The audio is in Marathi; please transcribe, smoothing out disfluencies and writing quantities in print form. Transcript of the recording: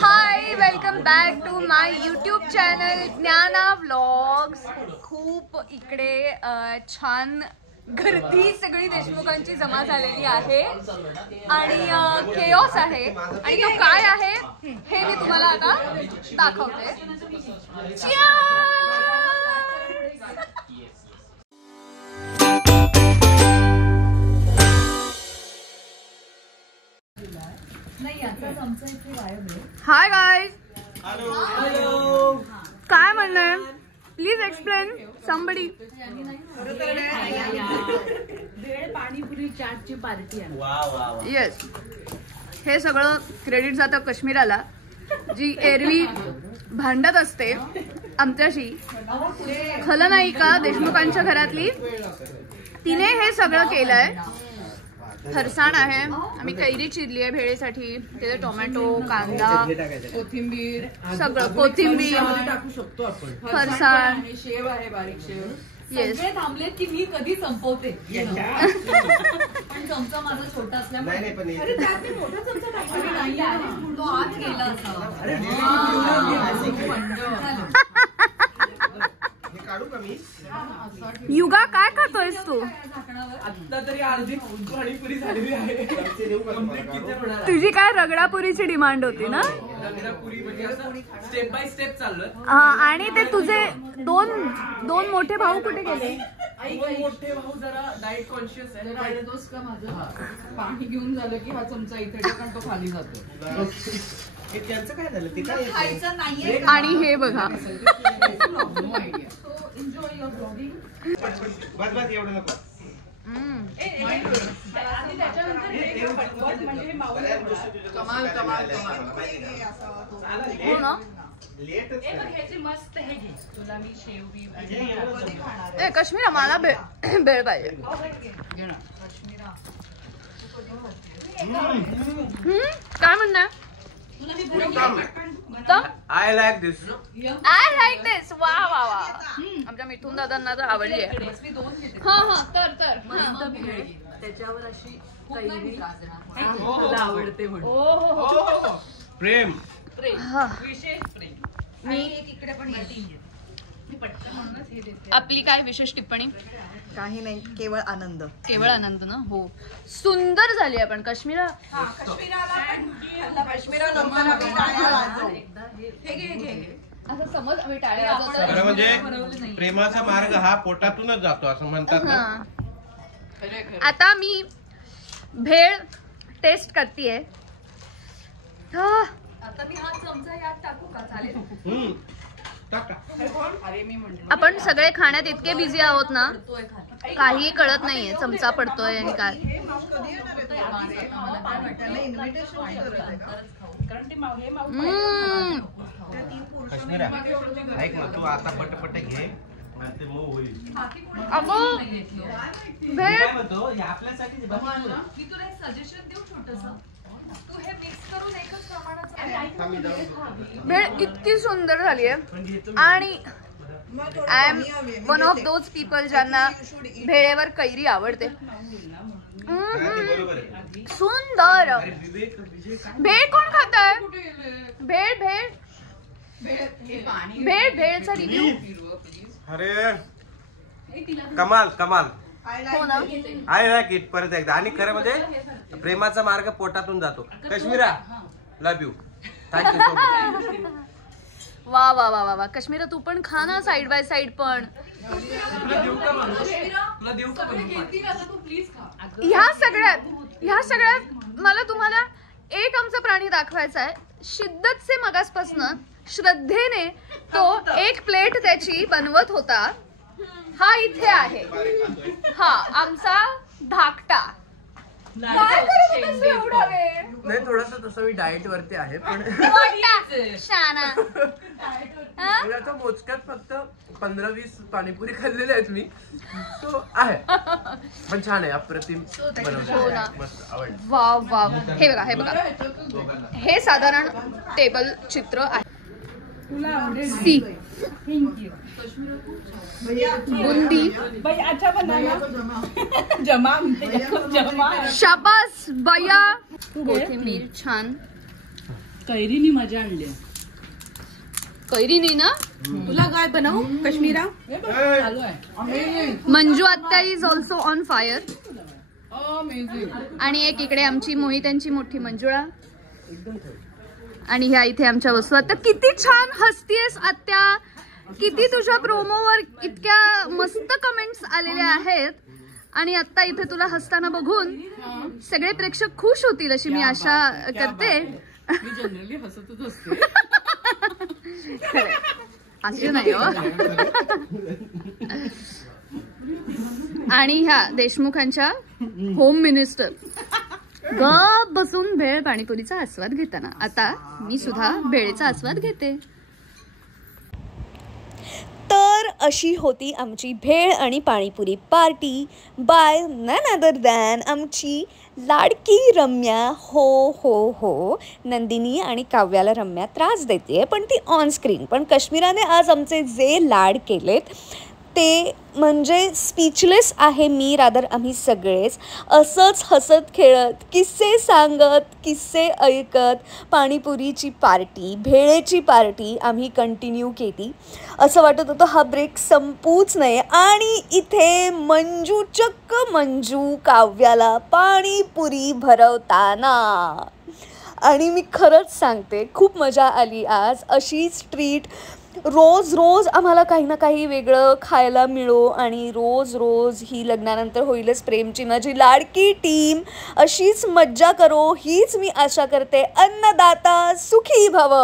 High, welcome back to my YouTube channel Gyana vlogs. खूप इकडे छान गर्दी सगळी देशमुखांची जमा झालेली आहे आणि केओस आहे आणि तो काय आहे हे मी तुम्हाला आता दाखवते. हाय गाइस, काय म्हणणं? Please explain somebody. Bhel panipuri चाटची पार्टी आहे. येस, हे सगळं क्रेडिट जातं काश्मीराला, जी एरवी भांडत असते आमच्याशी. खलनायिका देशमुखांच्या घरातली, तिने हे सगळं केलंय. फरसाण आहे, आम्ही कैरी चिरली आहे भेळेसाठी, त्याचे टोमॅटो, कांदा, कोथिंबीर, सगळं, कोथिंबीर टाकू शकतो आपण. फरसाण, शेव आहे, बारीक शेव. येस. सगळे थांबलेत की मी कधी संपवते. पण चमचा माझा छोटा असल्यामुळे अरे त्यात मी मोठा चमचा टाकला नाही, तो आत गेला असावा. युगा काय खातोयस तू? आता तरी अर्धी पाणीपुरी झालेली आहे. तुझी काय रगडापुरीची डिमांड होती ना? रगडापुरी म्हणजे असं स्टेप बाय स्टेप चाललोय. आणि ते तुझे दोन मोठे भाऊ कुठे गेले? मोठे भाऊ जरा डाएट कॉन्शियस आहे. राहिलोस का माझं पाणी घेऊन झालं की हा चमचा इथे टाकून तो खाली जातो. त्यांचं काय झालं ते काय खायचं नाहीये. आणि हे बघा, एन्जॉय युअर ब्लॉगिंग. बस बस एवढं नको. कमाल कमाल हो ना? ए काश्मीरा, मला भेळ पाहिजे. काय म्हणणार? I like this. I like this. वा वा वा, आमच्या मिथून दादांना तर आवडली आहे. हा हा, तर त्याच्यावर अशी कैरी आवडते म्हणून. प्रेम विशेष प्रेम. आपली काय विशेष टिप्पणी? काही नाही, केवळ आनंद. केवळ आनंद ना? हो, सुंदर झाली आहे. पण काश्मीरा, असं समज आम्ही टाळ्या खरं म्हणजे प्रेमाचा मार्ग हा पोटातूनच जातो असं म्हणतात ना. आता मी भेळ टेस्ट करतीये. आता मी हा चमचा यात टाकू का? चालेल. आपण सगळे खाण्यात इतके बिझी आहोत ना, काही कळत नाहीये चमचा पडतोय आणि काय. ऐक ना, तू आता पटपट घे. अगो भेळ, आपल्यासाठी मी तुला एक सजेशन देऊ छोटंसं. तू हे मिक्स करून एकच प्रमाणात भेळ इतकी सुंदर झाली आहे. आणि I am one of those people ज्यांना भेळेवर कैरी आवडते. सुंदर भेळ. कोण खाताय भेळ? भेळचा रिव्ह्यू. अरे कमाल कमाल. हो ना? I like it. परत एकदा. आणि खरं म्हणजे प्रेमाचा मार्ग पोटातून जातो. Kashmira, love you. Thank you so much. वा वा वा वा वा. काश्मीरा, तू पण खा ना साइड बाय साइड. पण ह्या सगळ्यात मला तुम्हाला एक आमचा प्राणी दाखवायचा आहे. शिद्दतचे मगासपासनं श्रद्धेने तो एक प्लेट त्याची बनवत होता. हा इथे आहे. हा आमचा धाकटा. काय करत होतास एवढा वेळ? नाही, थोडस तसं मी डाएट वरती आहे, पण शाना. आता मोजक्यात फक्त 15-20 पाणीपुरी खाल्लेले आहेत मी. तो आहे, पण छान आहे, अप्रतिम बनवलं, मस्त आवडलं. Wow wow. हे बघा, हे बघा, हे साधारण टेबल चित्र आहे. सी बुंदी शाबास बया कोथिंबीर छान कैरीनी मजा आणली कैरी नाही ना तुला काय बनवू काश्मीरा चालू आहे मंजू आत्या इज ऑल्सो ऑन फायर आणि एक इकडे आमची मोहित्यांची मोठी मंजुळा आणि ह्या इथे आमच्या वस्तू. आता किती छान हसतीयस आत्या, किती तुझ्या प्रोमोवर इतक्या मस्त कमेंट्स आलेल्या आहेत आणि आता इथे तुला हसताना बघून सगळे प्रेक्षक खुश होतील अशी मी आशा करते. मी जनरली हसतच असते. असं नाही हो. आणि ह्या देशमुखांच्या होम मिनिस्टर गप बसून भेळ पाणीपुरीचा आस्वाद घेताना. आता मी सुद्धा भेळेचा आस्वाद घेते. तर अशी होती आमची भेळ आणि panipuri party by none other than आमची लाडकी रम्या. हो हो हो, नंदिनी आणि काव्याला रम्या त्रास देते पण ती ऑन स्क्रीन. पण काश्मीराने आज आमचे जे लाड केलेत ते म्हणजे स्पीचलेस आहे मी, रादर आम्ही सगळेच. असंच हसत खेळत किस्से सांगत किस्से ऐकत पाणीपुरीची पार्टी भेळेची पार्टी आम्ही कंटिन्यू केली. असं वाटत होतं हा ब्रेक संपूच नये. आणि इथे मंजू चक्क मंजू काव्याला पाणीपुरी भरवताना. आणि मी खरंच सांगते खूप मजा आली आज. अशीच ट्रीट रोज रोज आम्हाला काही ना काही वेगळं खायला मिळो आणि रोज रोज ही लग्नानंतर होईलच प्रेमची माझी लाडकी टीम अशीच मज्जा करो हीच मी आशा करते. अन्नदाता सुखी भव.